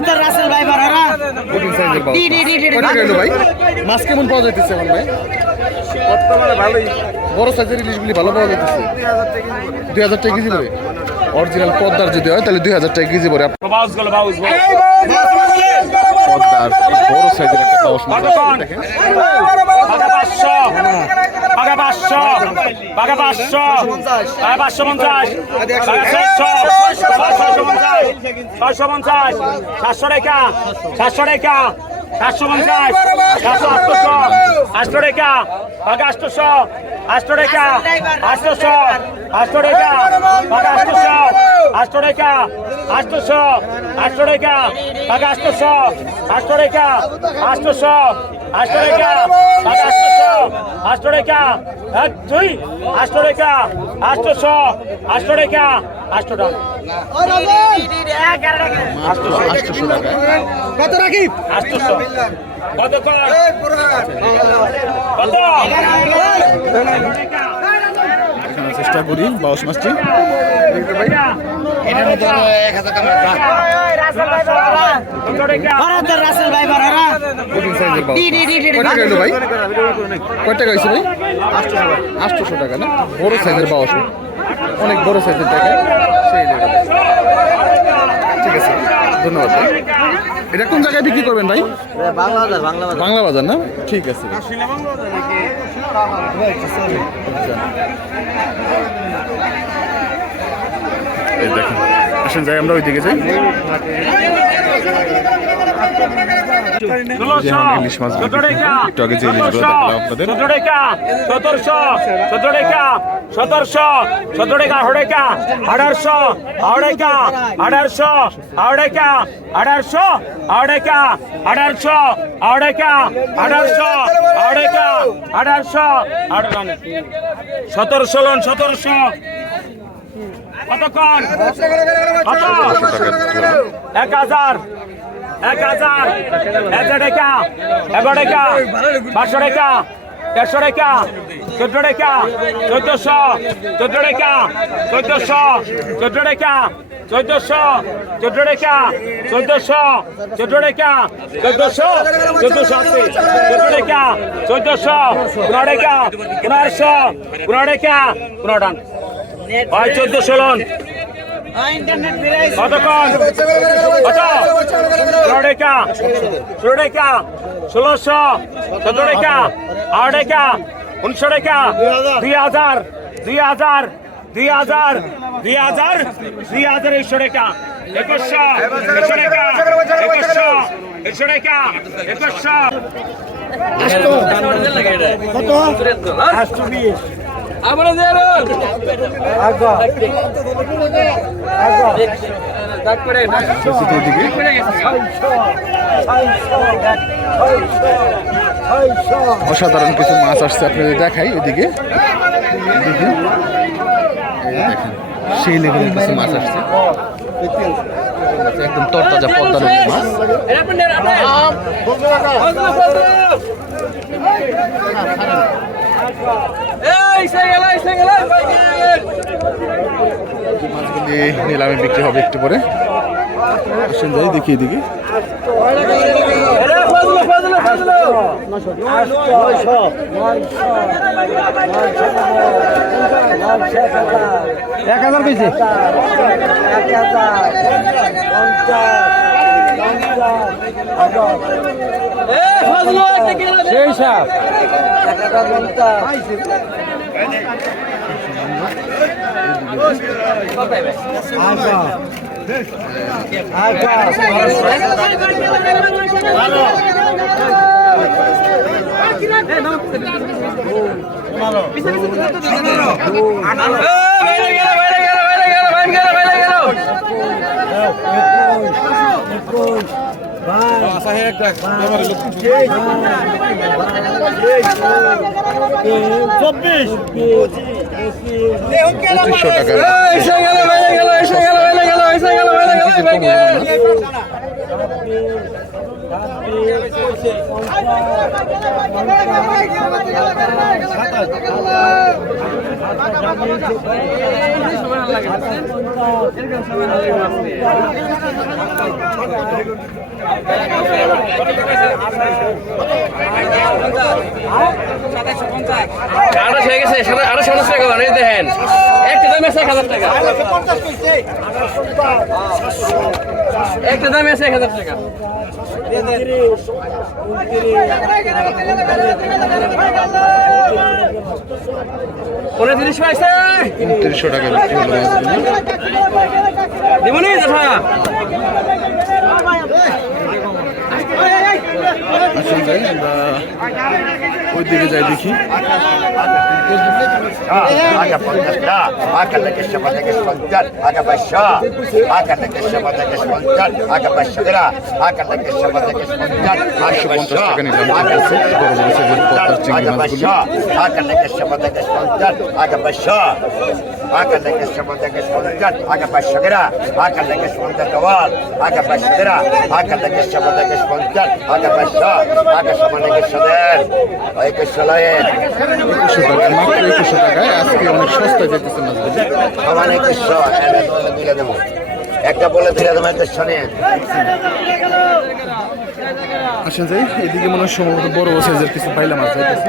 তো রাসেল ভাই বড়রা ডি, ডি, ডি, ডি, ডি, ভাই মাছ কেমন পাওয়া যাইতেছে এখন ভাই বর্তমানে ভালোই বড় সাইজের ইলিশগুলি ভালো পাওয়া যাইতেছে দুই হাজার টাকা কেজি কেজি অরিজিনাল পদ্মার যদি হয় তাহলে দুই হাজার টাকা কেজি পড়ে বাউস গেল বাউস পদ্মার বড় সাইজের একটা দেখেন পাকা পাঁচশো পাকা পাঁচশো পাকা পাঁচশো পঞ্চাশ পাকা ছয়শো ছয়শো পঞ্চাশ ছয়শো পঞ্চাশ, সাতশো টাকা সাতশো টাকা সাতশো পঞ্চাশ, সাতশো আটশো আটশো টাকা পাকা আটশোশো আটশো টাকা আটশোশো আটশো টাকা পাকা আটশোশো আটশো টাকা আটশোশো আটশো টাকা পাকা আটশোশো আটশো টাকা আটশোশো আটশো টাকা পাকা আটশোশো আটশো টাকা এক দুই আটশো টাকা আটশোশো আটশো টাকা আটশো টাকা। আটশোশো আটশোশো টাকা কত রাখি? আটশোশো কত কর? কত? চেষ্টা করি বাউস মাছটি। বড় তো রাসেল ভাই বড়রা কঠিন সাইজের বাউস ভাই? কয় টাকা হয়েছে ভাই? আটশোশো টাকা। না? বড় সাইজের বাউস অনেক বড় সাইজের টাকা সেই ঠিক আছে ধন্যবাদ ভাই। এটা কোন জায়গায় বিক্রি করবেন ভাই? বাংলা বাজার না? ঠিক আছে। এই দেখেন আসেন যাই আমরা ওই দিকে যাই। ইলিশ দেখি, একটু আগে যে ইলিশগুলো দেখালাম আপনাদের। সতেরোশো সতেরো টাকা সতেরোশো সতেরো টাকা টাকা আঠারোশো আঠারো টাকা আঠারোশো আঠারো টাকা আঠারোশো আঠারো আঠারোশো আঠারো আঠারোশো আঠারো আঠারোশো এক হাজার এক হাজার, এক টাকা এগারো টাকা পাঁচশো টাকা দেড়শো টাকা চোদ্দ টাকা চোদ্দশো, চোদ্দ টাকা চোদ্দশো, চোদ্দ টাকা চোদ্দশো, চোদ্দ টাকা চোদ্দশো, চোদ্দ টাকা চোদ্দশো চোদ্দশো আশি, চোদ্দ টাকা চোদ্দশো, পনেরো টাকা পনেরোশো, পনেরো টাকা পনেরো টান হয় চোদ্দশো লোন কতক্ষণ কত ষোলো টাকা ষোলো টাকা ষোলোশো সতেরো টাকা আট টাকা উনিশশো টাকা দুই হাজার দুই হাজার দুই হাজার দুই হাজার দুই হাজার একশো টাকা একুশশো একশো। টাকা একুশশো একশো টাকা একুশশো অসাধারণ কিছু মাছ আসছে আপনাদের দেখাই এদিকে। সেই লেভেলের কিছু মাছ আসছে। একদম তরতাজা পদ্মা নদীর মাছ। মাছগুলি নিলামে বিক্রি হবে একটু পরে। আসেন যাই দেখি এদিকে। এক হাজার কইছে সেই সাপ। ভালো পঁচিশশো টাকা আঠাশ হয়ে গেছে আঠাশ পঞ্চাশ টাকা দেখেন। একটা দামে আছে এক হাজার টাকা। একটা দামে আছে এক হাজার টাকা। পনেরো তিরিশ পাইছে উনত্রিশশো টাকা দিবনি দেখা আসুন আমরা ওই দিকে যাই দেখি Aga একুশশো টাকা মাত্র একুশশো টাকায় আজকে অনেক সস্তায় যেতেছে মাছগুলি এটা বলে দিলে দেবো একটা বলে দিলে দেবো একটা শোনেন আসেন যাই এদিকে মনে হয় সম্ভবত বড় বড় সাইজের কিছু পাইলাম মাছ যাইতেছে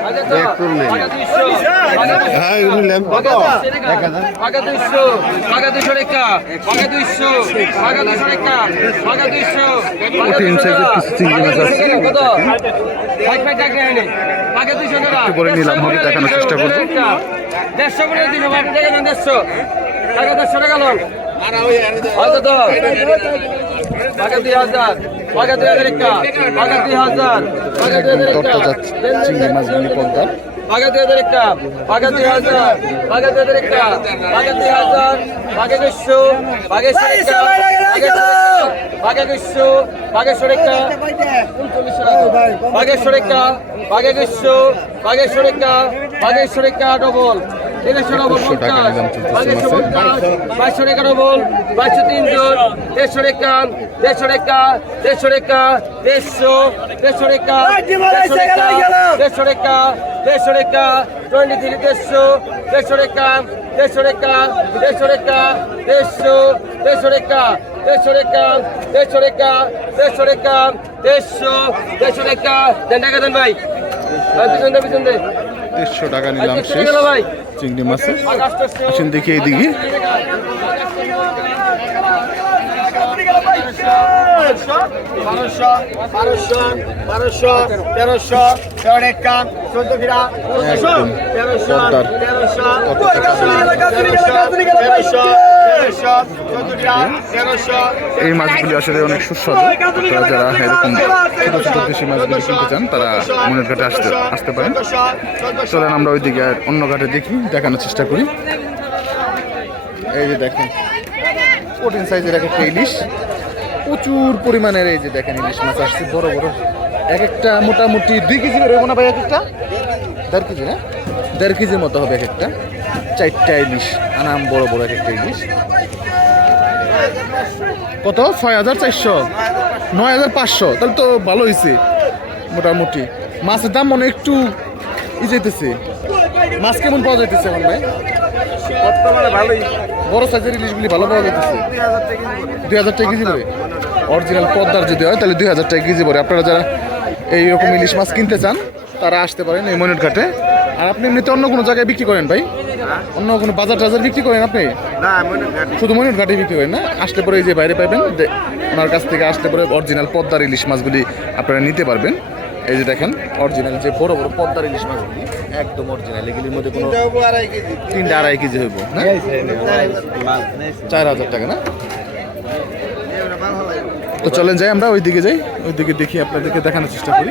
আগে তো আগে দুইশো আগে দুইশো আগে দুইশো টাকা আগে দুইশো আগে দুইশো টাকা আগে দুইশো কঠিন সাইজের কিছু চিংড়ি মাছ আছে কত ফাইভ ফাইভ টাকা নেই আগে দুইশো টাকা একটু পরে নিলাম হবে দেখানোর চেষ্টা করব দেড়শো করে দিন দেড়শো টাকা দেড়শো টাকা লোন আগে দুই হাজার আগে দুই হাজার একটা আগে দুই হাজার আগে দুই হাজার একটা। চিংড়ি মাছগুলি পদ্মার আগে দুই হাজার একটা আগে দুই হাজার আগে দুই হাজার একটা আগে দুই হাজার। দুইশো একটা দুইশো টাকা ডবল একুশশো টাকা নিলাম চলতেছে বাইশশো মাছের। পঞ্চাশ বাইশশো তিনজন দেড়শো টাকা দেড়শো টাকা দেড়শো টাকা দেড়শো দেড়শো টাকা দেড়শো টাকা দেড়শো টাকা দেড়শো টাকা টোয়েন্টি থ্রি দেড়শো দেড়শো টাকা দেড়শো টাকা দেড়শো টাকা দেড়শো দেড়শো টাকা দেড়শো টাকা দেড়শো টাকা দেড়শো টাকা দেড়শো দেড়শো টাকা দেন টাকা দেন ভাই দেড়শো টাকা নিলাম আর শেষ। চিংড়ি মাছের। আগাস্টশো আসেন দেখি এইদিকে। বারোশো বারোশো বারোশো তেরোশো এই মাছগুলি আসলে অনেক সুস্বাদু। আপনারা যারা এরকম ছোট ছোট দেশি মাছগুলি কিনতে চান, তারা মনের ঘাটে আসতে আসতে পারেন। চলেন আমরা ওইদিকে আর অন্য ঘাটে দেখি, দেখানোর চেষ্টা করি। এই যে দেখেন, কঠিন সাইজের এক একটা ইলিশ। প্রচুর পরিমাণের এই যে দেখেন ইলিশ মাছ আসছে, বড় বড়। এক একটা মোটামুটি দুই কেজি বেরোবো না ভাই, এক একটা? দেড় কেজি না? দেড় কেজির মতো হবে এক একটা। চারটা ইলিশ আনাম বড় বড় এক একটা ইলিশ। কত? ছয় হাজার চারশো? নয় হাজার পাঁচশো? তাহলে তো ভালো হয়েছে মোটামুটি। মাছের দাম মনে একটু ই যেতেছে মাছ কেমন পাওয়া যাইতেছে এখন ভাই? বর্তমানে ভালোই। বড় সাইজের ইলিশগুলি ভালো পাওয়া যাইতেছে। দুই হাজার টাকা কেজি পড়ে অরিজিনাল পদ্মার যদি হয় তাহলে দুই হাজার টাকা কেজি পড়ে আপনারা যারা এইরকম ইলিশ মাছ কিনতে চান তারা আসতে পারেন এই ময়ূর ঘাটে আর আপনি এমনিতে অন্য কোনো জায়গায় বিক্রি করেন ভাই? অন্য কোনো বাজার টাজার বিক্রি করেন আপনি? না শুধু ময়ূর ঘাটে বিক্রি করেন না? আসলে পরে এই যে বাইরে পাবেন ওনার কাছ থেকে আসলে পরে অরিজিনাল পদ্মার ইলিশ মাছগুলি আপনারা নিতে পারবেন। এই যে দেখেন অরিজিনাল যে বড় বড় পদ্মার ইলিশ মাছগুলি একদম অরিজিনাল এগুলির মধ্যে কোনো তিনটা আড়াই কেজি হইব না? চার হাজার টাকা না? তো চলেন যাই আমরা ওই দিকে যাই ওই দিকে দেখি আপনাদেরকে দেখানোর চেষ্টা করি।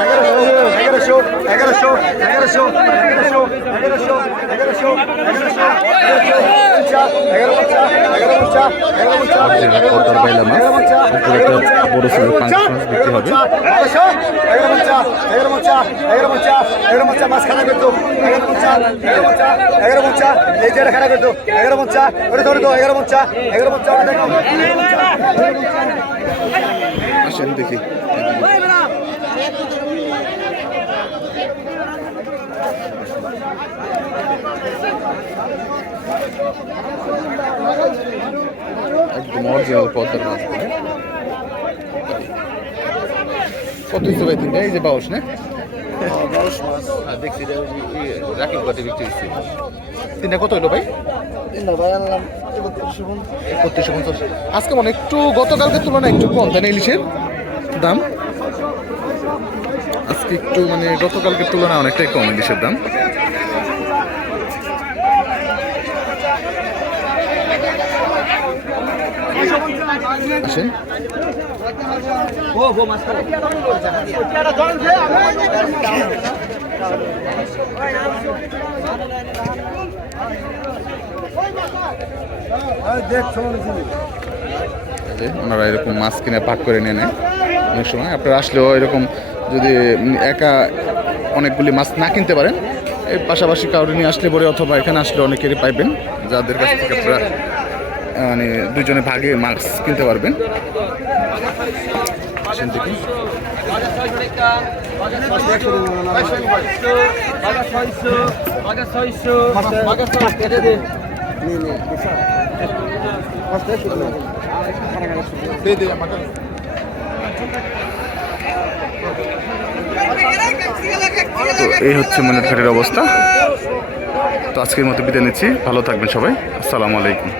original পদ্মার বাইলা মাছ উপরে একটা বড় সাইজের পাঁচ মাছ বিক্রি হবে আসেন দেখি একদম অরিজিনাল পদ্মার মাছ। কত হচ্ছে ভাই তিনটা? এই যে বাউস না? হ্যাঁ, দেখছি যে ইয়ে, রাকিব বাটে বিক্রি হচ্ছে তিনটা কত হলো ভাই? একত্রিশশো পঞ্চাশ। আজকে মনে একটু গতকালকের তুলনায় একটু কম তাই না ইলিশের দাম? আজকে একটু মানে গতকালকের তুলনায় অনেকটাই কম ইলিশের দাম। ওনারা এরকম মাছ কিনে পাক করে নিয়ে নেয় অনেক সময়। আপনারা আসলেও এরকম যদি একা অনেকগুলি মাছ না কিনতে পারেন এই পাশাপাশি কাউরি নিয়ে আসলে পরে অথবা এখানে আসলে অনেকেরই পাইবেন, যাদের কাছ থেকে আপনারা মানে দুজনে ভাগে মাস্ক কিনতে পারবেন। তো এই হচ্ছে মনের ঘাটের অবস্থা। তো আজকের মতো বিদায় নিচ্ছি। ভালো থাকবেন সবাই। আসসালামু আলাইকুম।